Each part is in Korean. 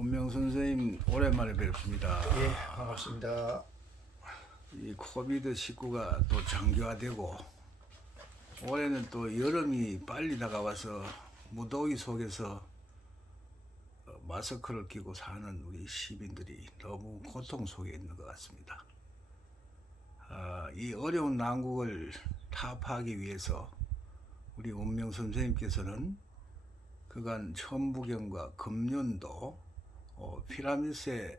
문명 선생님 오랜만에 뵙습니다. 예, 반갑습니다. 이 코비드19가 또 장기화되고 올해는 또 여름이 빨리 다가와서 무더위 속에서 마스크를 끼고 사는 우리 시민들이 너무 고통 속에 있는 것 같습니다. 이 어려운 난국을 타파하기 위해서 우리 문명 선생님께서는 그간 천부경과 금륜도 피라미드의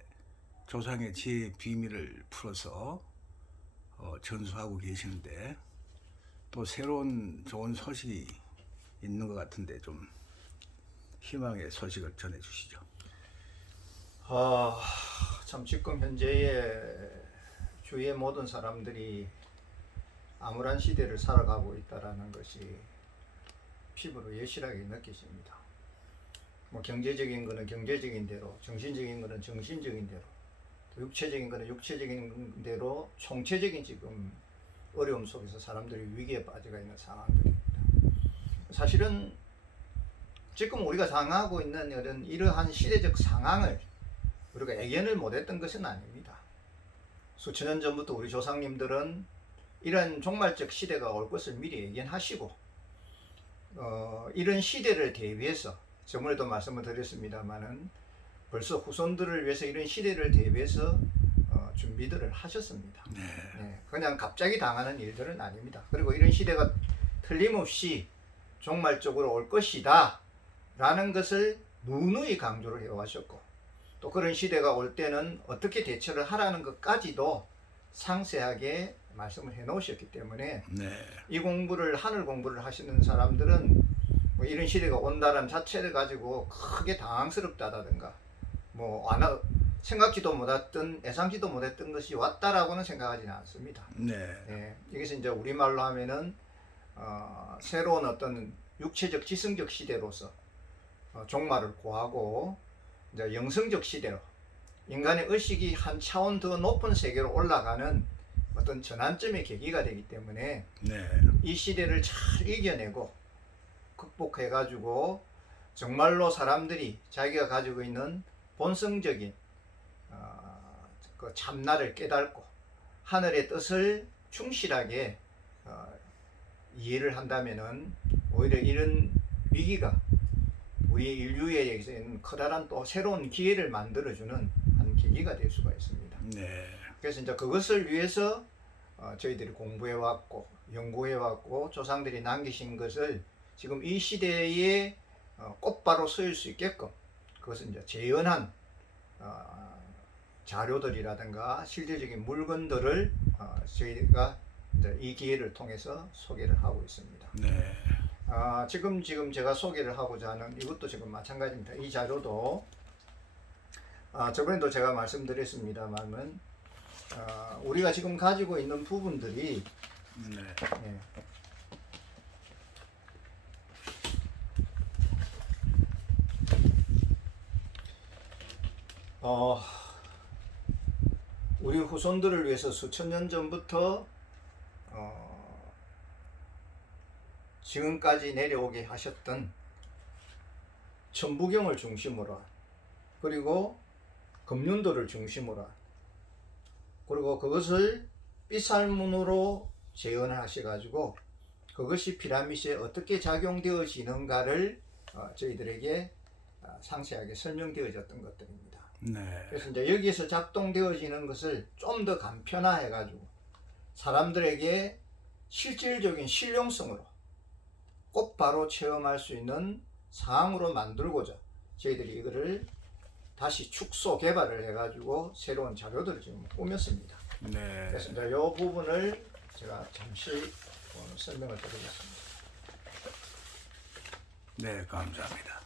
조상의 지혜의 비밀을 풀어서 전수하고 계시는데 또 새로운 좋은 소식이 있는 것 같은데 좀 희망의 소식을 전해주시죠. 참 지금 현재의 주위의 모든 사람들이 암울한 시대를 살아가고 있다라는 것이 피부로 여실하게 느껴집니다. 뭐 경제적인 거는 경제적인 대로, 정신적인 거는 정신적인 대로, 또 육체적인 거는 육체적인 대로 총체적인 지금 어려움 속에서 사람들이 위기에 빠져가 있는 상황들입니다. 사실은 지금 우리가 당하고 있는 이러한 시대적 상황을 우리가 예견을 못했던 것은 아닙니다. 수천 년 전부터 우리 조상님들은 이런 종말적 시대가 올 것을 미리 예견하시고 이런 시대를 대비해서 저번에도 말씀을 드렸습니다만은 벌써 후손들을 위해서 이런 시대를 대비해서 준비들을 하셨습니다. 네, 그냥 갑자기 당하는 일들은 아닙니다. 그리고 이런 시대가 틀림없이 종말적으로 올 것이다 라는 것을 누누이 강조를 해왔었고 또 그런 시대가 올 때는 어떻게 대처를 하라는 것까지도 상세하게 말씀을 해 놓으셨기 때문에 이 공부를 하늘 공부를 하시는 사람들은 뭐 이런 시대가 온다는 자체를 가지고 크게 당황스럽다든가 뭐 생각지도 못했던 예상지도 못했던 것이 왔다라고는 생각하지는 않습니다. 예, 이것은 이제 우리말로 하면은 새로운 어떤 육체적 지성적 시대로서 종말을 고하고 이제 영성적 시대로 인간의 의식이 한 차원 더 높은 세계로 올라가는 어떤 전환점의 계기가 되기 때문에 이 시대를 잘 이겨내고 극복해가지고 정말로 사람들이 자기가 가지고 있는 본성적인 그 참나를 깨닫고 하늘의 뜻을 충실하게 이해를 한다면은 오히려 이런 위기가 우리 인류에게는 커다란 또 새로운 기회를 만들어주는 한 계기가 될 수가 있습니다. 그래서 이제 그것을 위해서 저희들이 공부해왔고 연구해왔고 조상들이 남기신 것을 지금 이 시대에 곧바로 쓰일 수 있게끔 그것은 이제 재현한 자료들이라든가 실질적인 물건들을 저희가 이제 이 기회를 통해서 소개를 하고 있습니다. 지금 제가 소개를 하고자 하는 이것도 지금 마찬가지입니다. 이 자료도 저번에도 제가 말씀드렸습니다만은 우리가 지금 가지고 있는 부분들이 우리 후손들을 위해서 수천 년 전부터 지금까지 내려오게 하셨던 천부경을 중심으로 그리고 금륜도를 중심으로 그리고 그것을 삐살문으로 재현을 하셔가지고 그것이 피라미드에 어떻게 작용되어지는가를 저희들에게 상세하게 설명되어졌던 것들입니다. 그래서 이제 여기에서 작동되어지는 것을 좀 더 간편화해가지고 사람들에게 실질적인 실용성으로 곧바로 체험할 수 있는 상황으로 만들고자 저희들이 이거를 다시 축소 개발을 해가지고 새로운 자료들을 지금 꾸몄습니다. 그래서 이제 이 부분을 제가 잠시 설명을 드리겠습니다. 네, 감사합니다.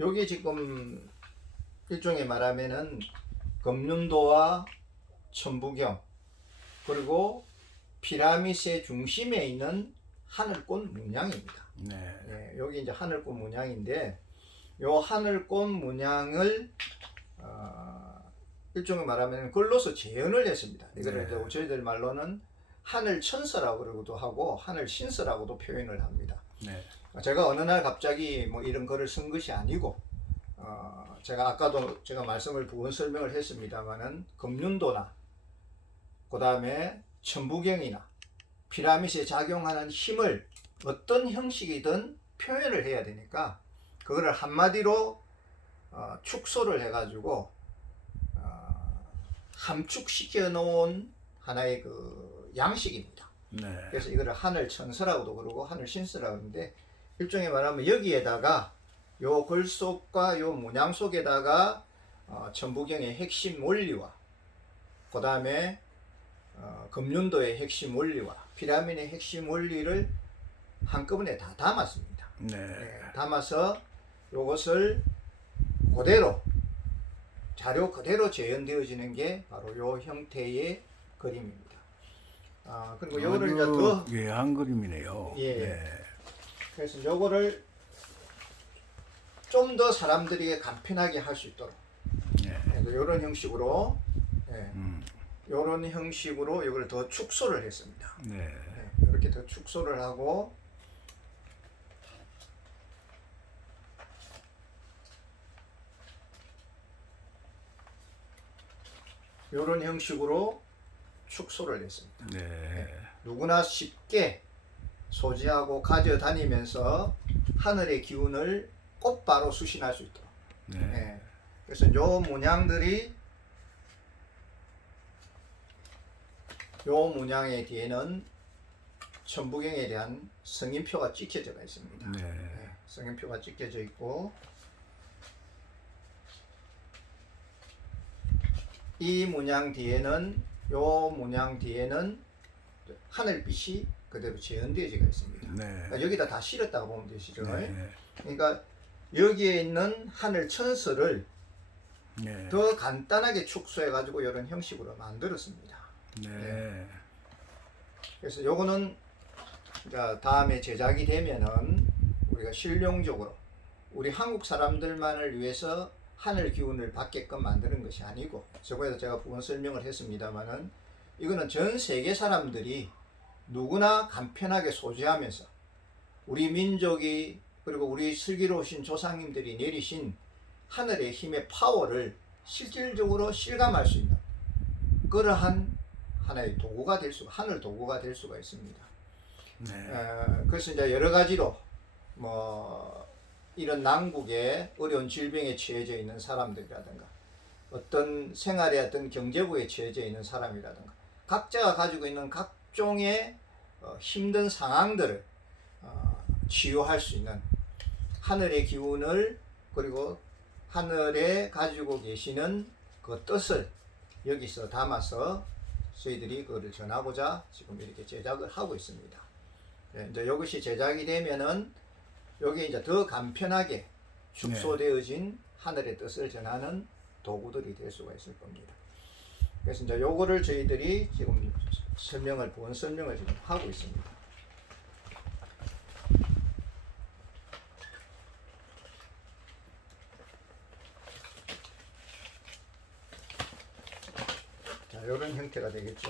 여기 지금 일종의 말하면은 금륜도와 천부경 그리고 피라미드의 중심에 있는 하늘꽃 문양입니다. 여기 이제 하늘꽃 문양인데 요 하늘꽃 문양을 일종의 말하면 글로서 재현을 했습니다. 이거를 저희들 말로는 하늘 천서라고 그러기도 하고 하늘 신서라고도 표현을 합니다. 네. 제가 어느 날 갑자기 뭐 이런 글을 쓴 것이 아니고 제가 아까도 제가 말씀을 부연 설명을 했습니다만은 금륜도나 그 다음에 천부경이나 피라밋에 작용하는 힘을 어떤 형식이든 표현을 해야 되니까 그거를 한마디로 축소를 해가지고 함축시켜 놓은 하나의 그 양식입니다. 네. 그래서 이거를 하늘 천서라고도 그러고 하늘 신서라고 하는데 일종의 말하면 여기에다가 요 글 속과 요 문양 속에다가 천부경의 핵심 원리와 그 다음에 금륜도의 핵심 원리와 피라민의 핵심 원리를 한꺼번에 다 담았습니다. 네. 네, 담아서 요것을 그대로 자료 그대로 재현되어지는 게 바로 요 형태의 그림입니다. 그리고 요거를 이제 더 귀한 그림이네요. 예. 네. 그래서 요거를 좀 더 사람들에게 간편하게 할 수 있도록 네. 이런 형식으로 이런 형식으로 이걸 더 축소를 했습니다. 네. 이렇게 더 축소를 하고 이런 형식으로 축소를 했습니다. 네. 누구나 쉽게 소지하고 가져다니면서 하늘의 기운을 곧바로 수신할 수 있도록. 네. 예. 그래서 요 문양들이 요 문양의 뒤에는 천부경에 대한 성인표가 찍혀져 있습니다. 네. 예. 성인표가 찍혀져 있고 이 문양 뒤에는 요 문양 뒤에는 하늘빛이 그대로 재현되어져 있습니다. 네. 그러니까 여기다 다 실었다고 보면 되시죠. 네. 그러니까 여기에 있는 하늘 천서를 네. 더 간단하게 축소해 가지고 이런 형식으로 만들었습니다. 네. 그래서 요거는 다음에 제작이 되면은 우리가 실용적으로 우리 한국 사람들만을 위해서 하늘 기운을 받게끔 만드는 것이 아니고 저번에도 제가 부분 설명을 했습니다만은 이거는 전 세계 사람들이 누구나 간편하게 소지하면서 우리 민족이 그리고 우리 슬기로우신 조상님들이 내리신 하늘의 힘의 파워를 실질적으로 실감할 수 있는 그러한 하나의 도구가 될 수가 하늘 도구가 될 수가 있습니다. 네. 그래서 이제 여러 가지로 뭐 이런 난국에 어려운 질병에 처해져 있는 사람들이라든가 어떤 생활의 어떤 경제부에 처해져 있는 사람이라든가 각자가 가지고 있는 각종의 힘든 상황들을 치유할 수 있는 하늘의 기운을 그리고 하늘에 가지고 계시는 그 뜻을 여기서 담아서 저희들이 그거를 전하고자 지금 이렇게 제작을 하고 있습니다. 이제 이것이 제작이 되면은 여기 이제 더 간편하게 축소되어진 하늘의 뜻을 전하는 도구들이 될 수가 있을 겁니다. 그래서 이제 요거를 저희들이 지금 부연 설명을 지금 하고 있습니다. 자, 요런 형태가 되겠죠.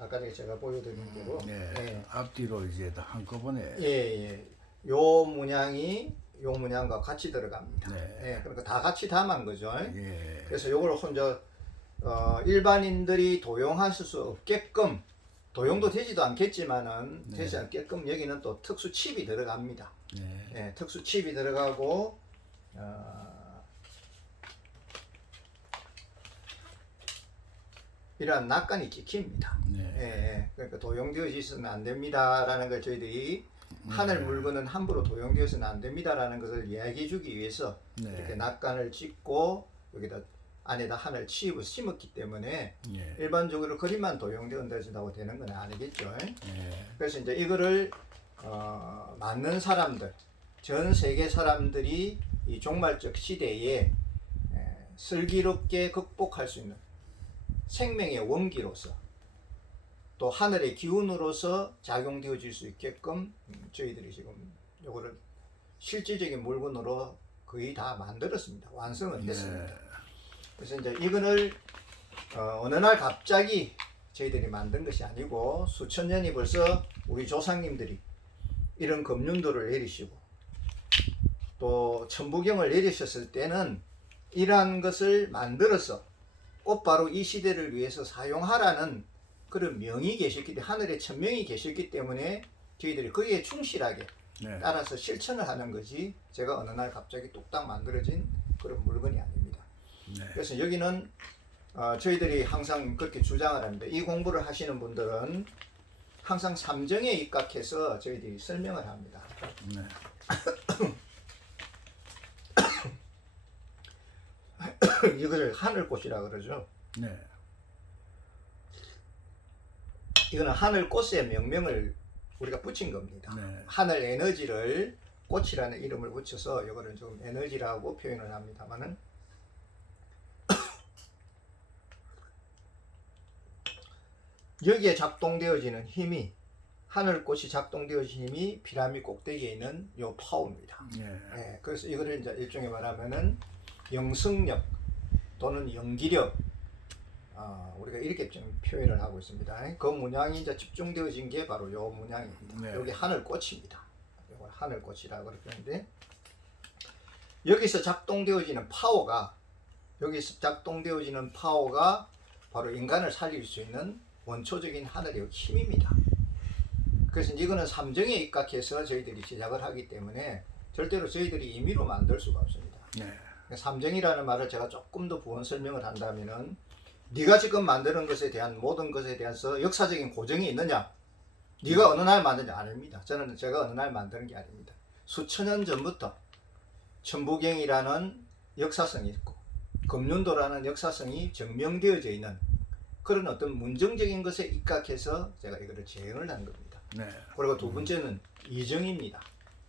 아까 제가 보여드린 대로. 네. 예. 앞뒤로 이제 다 한꺼번에. 예. 요 문양이 요 문양과 같이 들어갑니다. 네. 예, 그러니까 다 같이 담은 거죠. 예. 그래서 요걸 혼자 일반인들이 도용하실 수 없게끔 도용도 되지도 않겠지만은 네. 되지 않게끔 여기는 또 특수 칩이 들어갑니다. 네. 예, 특수 칩이 들어가고 이러한 낙관이 찍힙니다. 네. 예, 그러니까 도용되어지서는 안 됩니다라는 걸 저희들이 하늘 네. 물건은 함부로 도용되어서는 안 됩니다라는 것을 이야기해 주기 위해서 네. 이렇게 낙관을 찍고 여기다 안에다 하늘 칩을 심었기 때문에 예. 일반적으로 그림만 도용된다고 되는 건 아니겠죠. 예. 그래서 이제 이거를 맞는 사람들, 전 세계 사람들이 이 종말적 시대에 슬기롭게 극복할 수 있는 생명의 원기로서 또 하늘의 기운으로서 작용되어질 수 있게끔 저희들이 지금 이거를 실질적인 물건으로 거의 다 만들었습니다. 완성을 했습니다. 네. 그래서 이제 이거를 어느 날 갑자기 저희들이 만든 것이 아니고 수천 년이 벌써 우리 조상님들이 이런 금륜도를 내리시고 또 천부경을 내리셨을 때는 이러한 것을 만들어서 곧바로 이 시대를 위해서 사용하라는 그런 명이 계셨기 때문에, 하늘에 천명이 계셨기 때문에 저희들이 거기에 충실하게 네. 따라서 실천을 하는 거지, 제가 어느 날 갑자기 뚝딱 만들어진 그런 물건이 아닙니다. 네. 그래서 여기는 저희들이 항상 그렇게 주장을 합니다. 이 공부를 하시는 분들은 항상 삼정에 입각해서 저희들이 설명을 합니다. 네. 이거를 하늘꽃이라 그러죠. 네. 이거는 하늘꽃의 명명을 우리가 붙인 겁니다. 네. 하늘 에너지를 꽃이라는 이름을 붙여서 이거를 좀 에너지라고 표현을 합니다만은 여기에 작동되어지는 힘이, 하늘꽃이 작동되어지는 힘이 피라미드 꼭대기에 있는 요 파워입니다. 네. 그래서 이거를 이제 일종의 말하면은 영승력 또는 연기력, 우리가 이렇게 좀 표현을 하고 있습니다. 그 문양이 이제 집중되어진 게 바로 요 문양입니다. 네. 여기 하늘꽃입니다. 이걸 하늘꽃이라고 그렇게 하는데, 여기서 작동되어지는 파워가, 바로 인간을 살릴 수 있는 원초적인 하늘의 힘입니다. 그래서 이거는 삼정에 입각해서 저희들이 제작을 하기 때문에 절대로 저희들이 임의로 만들 수가 없습니다. 네. 삼정이라는 말을 제가 조금 더 부연 설명을 한다면은, 네가 지금 만드는 것에 대한 모든 것에 대해서 역사적인 고정이 있느냐? 네가 어느 날 만드냐? 아닙니다. 제가 어느 날 만드는 게 아닙니다. 수천 년 전부터 천부경이라는 역사성이 있고 금륜도라는 역사성이 증명되어져 있는 그런 어떤 문정적인 것에 입각해서 제가 이거를 재현을 한 겁니다. 네. 그리고 두 번째는 이정입니다.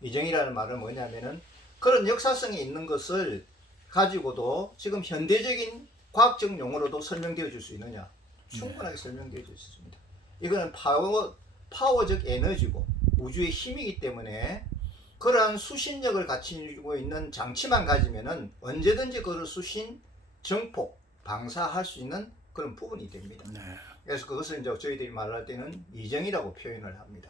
이정이라는 말은 뭐냐면은, 그런 역사성이 있는 것을 가지고도 지금 현대적인 과학적 용어로도 설명되어 줄 수 있느냐? 충분하게 설명되어 줄 수 있습니다. 이거는 파워적 에너지고 우주의 힘이기 때문에 그러한 수신력을 가지고 있는 장치만 가지면은 언제든지 그걸 수신, 정폭, 방사할 수 있는 그런 부분이 됩니다. 네. 그래서 그것을 이제 저희들이 말할 때는 이정이라고 표현을 합니다.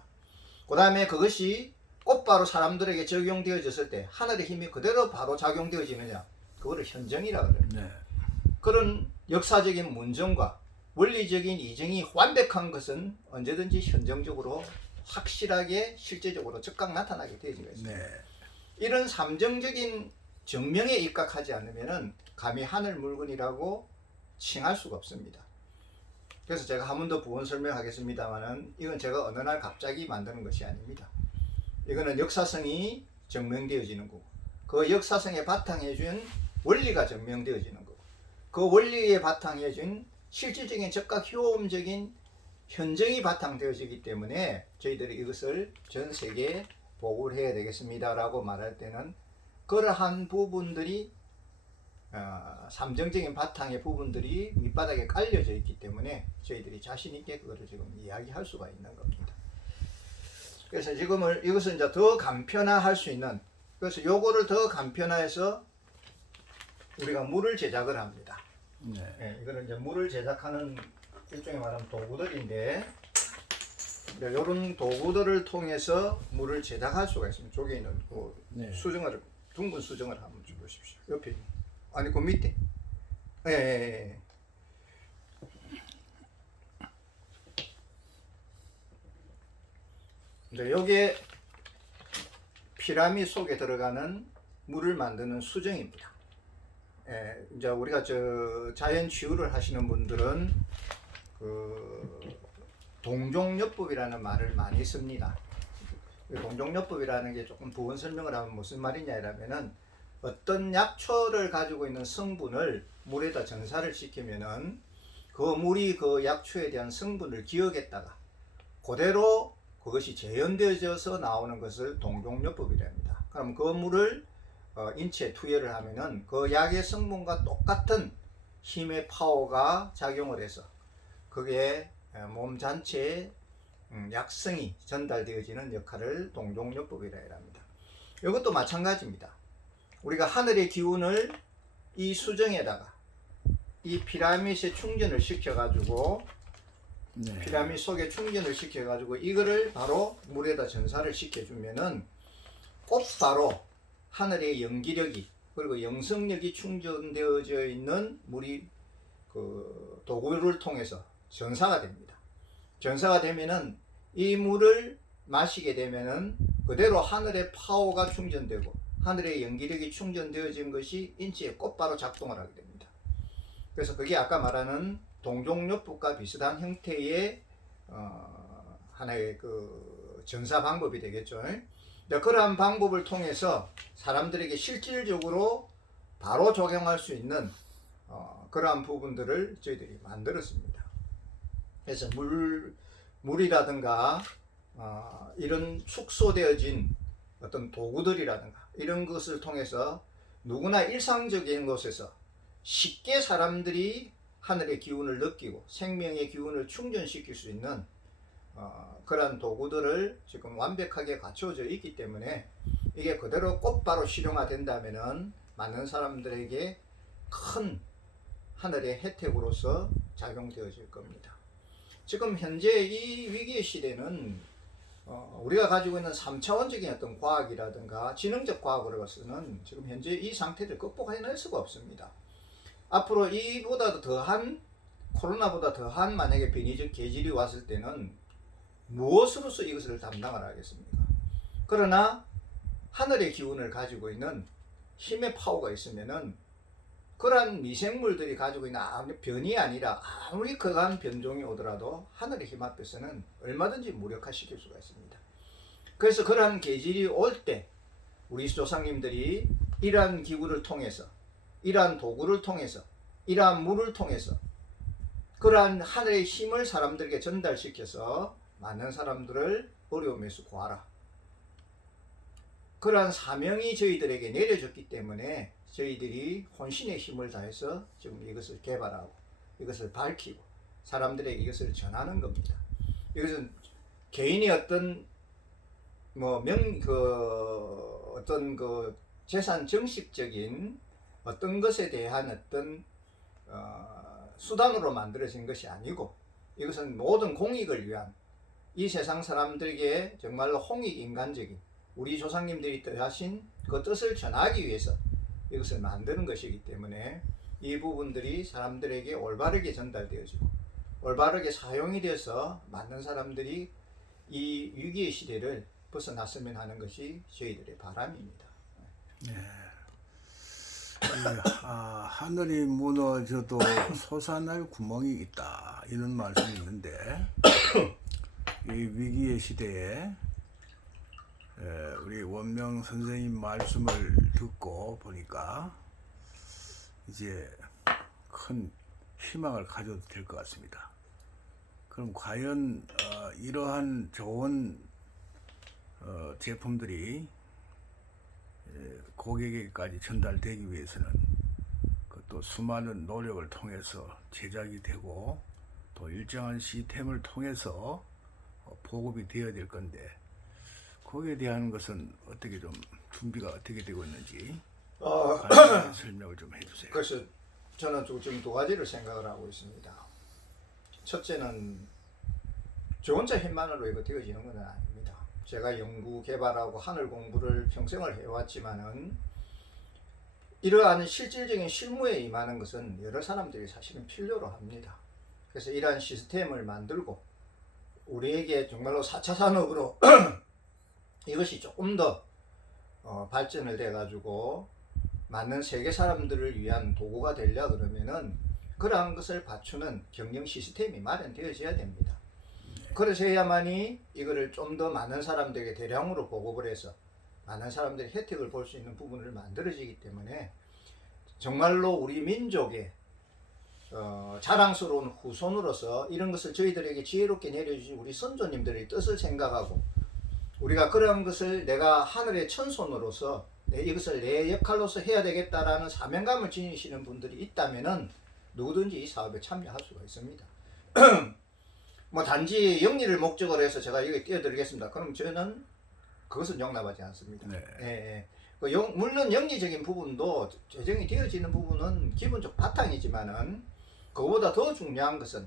그 다음에 그것이 곧바로 사람들에게 적용되어졌을 때 하늘의 힘이 그대로 바로 작용되어지느냐? 그거를 현정이라고 그래요. 네. 그런 역사적인 문정과 원리적인 이정이 완벽한 것은 언제든지 현정적으로 확실하게 실제적으로 즉각 나타나게 되어지고 있습니다. 네. 이런 삼정적인 정명에 입각하지 않으면은 감히 하늘 물건이라고 칭할 수가 없습니다. 그래서 제가 한 번 더 부연 설명하겠습니다만은, 이건 제가 어느 날 갑자기 만드는 것이 아닙니다. 이거는 역사성이 증명되어지는 거고, 그 역사성에 바탕해 준 원리가 증명되어지는 거고, 그 원리에 바탕해 준 실질적인 즉각 효험적인 현정이 바탕되어지기 때문에 저희들이 이것을 전 세계에 보고를 해야 되겠습니다라고 말할 때는, 그러한 부분들이 삼정적인 바탕의 부분들이 밑바닥에 깔려져 있기 때문에 저희들이 자신 있게 그거를 지금 이야기할 수가 있는 겁니다. 그래서 이것을 이제 더 간편화할 수 있는, 그래서 요거를 더 간편화해서 우리가 물을 제작을 합니다. 네. 이거는 이제 물을 제작하는 일종의 말하면 도구들인데, 이런 도구들을 통해서 물을 제작할 수가 있습니다. 저기 있는 그 네. 수정을, 둥근 수정을 한번 주십시오. 옆에, 아니 그 밑에. 예. 여기에 피라미드 속에 들어가는 물을 만드는 수정입니다. 이제 우리가 자연 치유를 하시는 분들은 그 동종요법이라는 말을 많이 씁니다. 동종요법이라는 게 조금 부연 설명을 하면 무슨 말이냐면은, 어떤 약초를 가지고 있는 성분을 물에다 전사를 시키면은 그 물이 그 약초에 대한 성분을 기억했다가 그대로 그것이 재현되어져서 나오는 것을 동종요법이라 합니다. 그럼 그 물을 인체에 투여를 하면은 그 약의 성분과 똑같은 힘의 파워가 작용을 해서 그게 몸 전체에 약성이 전달되어지는 역할을 동종요법이라 합니다. 이것도 마찬가지입니다. 우리가 하늘의 기운을 이 수정에다가 이 피라미드에 충전을 시켜가지고 네. 피라미드 속에 충전을 시켜가지고 이거를 바로 물에다 전사를 시켜주면은 곧바로 하늘의 연기력이 그리고 영성력이 충전되어져 있는 물이 그 도구를 통해서 전사가 됩니다. 전사가 되면은 이 물을 마시게 되면은 그대로 하늘의 파워가 충전되고 하늘의 연기력이 충전되어진 것이 인체에 곧바로 작동을 하게 됩니다. 그래서 그게 아까 말하는 동종요법과 비슷한 형태의 하나의 그 전사 방법이 되겠죠. 그러한 방법을 통해서 사람들에게 실질적으로 바로 적용할 수 있는 그러한 부분들을 저희들이 만들었습니다. 그래서 물이라든가 이런 축소되어진 어떤 도구들이라든가 이런 것을 통해서 누구나 일상적인 곳에서 쉽게 사람들이 하늘의 기운을 느끼고 생명의 기운을 충전시킬 수 있는 그런 도구들을 지금 완벽하게 갖춰져 있기 때문에 이게 그대로 곧바로 실용화된다면은 많은 사람들에게 큰 하늘의 혜택으로서 작용되어질 겁니다. 지금 현재 이 위기의 시대는 우리가 가지고 있는 3차원적인 어떤 과학이라든가 지능적 과학으로서는 지금 현재 이 상태를 극복해낼 수가 없습니다. 앞으로 이보다도 더한 코로나보다 더한 만약에 변이적 계절이 왔을 때는 무엇으로서 이것을 담당을 하겠습니까? 그러나 하늘의 기운을 가지고 있는 힘의 파워가 있으면은 그러한 미생물들이 가지고 있는 변이 아니라 아무리 극한 변종이 오더라도 하늘의 힘 앞에서는 얼마든지 무력화시킬 수가 있습니다. 그래서 그러한 계절이 올 때 우리 조상님들이 이러한 기구를 통해서 이러한 도구를 통해서 이러한 물을 통해서 그러한 하늘의 힘을 사람들에게 전달시켜서 많은 사람들을 어려움에서 구하라. 그러한 사명이 저희들에게 내려졌기 때문에 저희들이 혼신의 힘을 다해서 지금 이것을 개발하고 이것을 밝히고 사람들에게 이것을 전하는 겁니다. 이것은 개인이 어떤 어떤 그 재산 정식적인 어떤 것에 대한 어떤 수단으로 만들어진 것이 아니고 이것은 모든 공익을 위한 이 세상 사람들에게 정말로 홍익인간적인 우리 조상님들이 뜻하신 그 뜻을 전하기 위해서 이것을 만드는 것이기 때문에 이 부분들이 사람들에게 올바르게 전달되어지고 올바르게 사용이 돼서 많은 사람들이 이 위기의 시대를 벗어났으면 하는 것이 저희들의 바람입니다. 네. 하늘이 무너져도 솟아날 구멍이 있다 이런 말씀이 있는데 이 위기의 시대에 우리 원명 선생님 말씀을 듣고 보니까 이제 큰 희망을 가져도 될 것 같습니다. 그럼 과연 이러한 좋은 제품들이 고객에게까지 전달되기 위해서는 또 수많은 노력을 통해서 제작이 되고 또 일정한 시스템을 통해서 보급이 되어야 될 건데 거기에 대한 것은 어떻게 좀 준비가 어떻게 되고 있는지 설명을 좀 해주세요. 그래서 저는 지금 두 가지를 생각을 하고 있습니다. 첫째는 저 혼자 힘만으로 이거 되어지는 건 아닙니다. 제가 연구 개발하고 하늘 공부를 평생을 해왔지만은 이러한 실질적인 실무에 임하는 것은 여러 사람들이 사실은 필요로 합니다. 그래서 이러한 시스템을 만들고 우리에게 정말로 4차 산업으로 이것이 조금 더 발전을 돼 가지고 많은 세계 사람들을 위한 도구가 되려 그러면은 그러한 것을 갖추는 경영 시스템이 마련되어져야 됩니다. 그래서야만이 이거를 좀 더 많은 사람들에게 대량으로 보급을 해서 많은 사람들이 혜택을 볼 수 있는 부분을 만들어지기 때문에 정말로 우리 민족의 자랑스러운 후손으로서 이런 것을 저희들에게 지혜롭게 내려주신 우리 선조님들의 뜻을 생각하고 우리가 그런 것을 내가 하늘의 천손으로서 이것을 내 역할로서 해야 되겠다라는 사명감을 지니시는 분들이 있다면은 누구든지 이 사업에 참여할 수가 있습니다. 뭐 단지 영리를 목적으로 해서 제가 여기 띄워드리겠습니다. 그럼 저는 그것은 용납하지 않습니다. 네. 예. 물론 영리적인 부분도 재정이 되어지는 부분은 기본적 바탕이지만은 그거보다 더 중요한 것은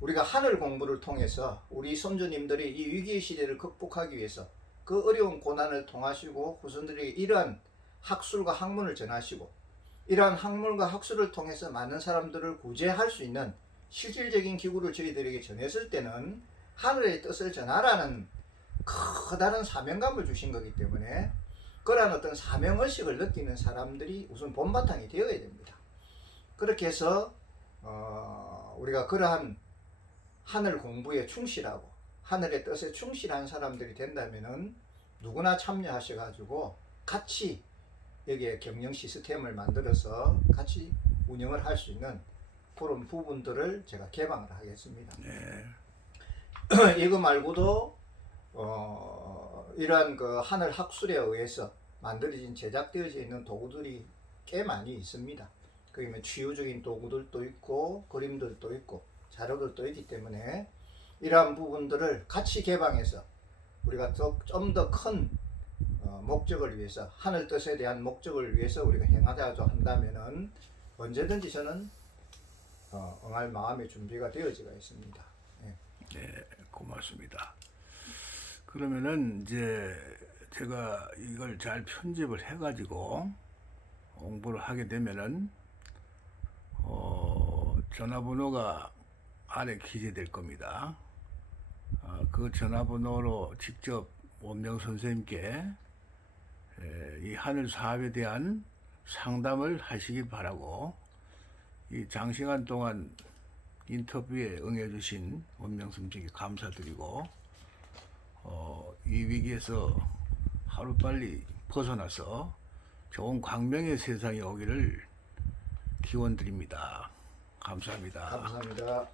우리가 하늘 공부를 통해서 우리 선조님들이 이 위기의 시대를 극복하기 위해서 그 어려운 고난을 통하시고 후손들에게 이러한 학술과 학문을 전하시고 이러한 학문과 학술을 통해서 많은 사람들을 구제할 수 있는 실질적인 기구를 저희들에게 전했을 때는 하늘의 뜻을 전하라는 커다란 사명감을 주신 거기 때문에 그러한 어떤 사명의식을 느끼는 사람들이 우선 본바탕이 되어야 됩니다. 그렇게 해서 우리가 그러한 하늘 공부에 충실하고 하늘의 뜻에 충실한 사람들이 된다면은 누구나 참여하셔가지고 같이 여기에 경영 시스템을 만들어서 같이 운영을 할 수 있는 그런 부분들을 제가 개방을 하겠습니다. 네. 이거 말고도 이러한 그 하늘 학술에 의해서 만들어진 제작되어져 있는 도구들이 꽤 많이 있습니다. 그러면 치유적인 도구들도 있고 그림들도 있고 자료들도 있기 때문에 이러한 부분들을 같이 개방해서 우리가 좀 더 큰 목적을 위해서 하늘 뜻에 대한 목적을 위해서 우리가 행하자고 한다면은 언제든지 저는 응할 마음의 준비가 되어지가 있습니다. 네, 고맙습니다. 그러면은 이제 제가 이걸 잘 편집을 해가지고 공부를 하게 되면은 전화번호가 안에 기재될 겁니다. 그 전화번호로 직접 원명 선생님께 이 하늘 사업에 대한 상담을 하시길 바라고, 이 장시간 동안 인터뷰에 응해주신 원명 선생님께 감사드리고, 이 위기에서 하루빨리 벗어나서 좋은 광명의 세상이 오기를 기원드립니다. 감사합니다. 감사합니다.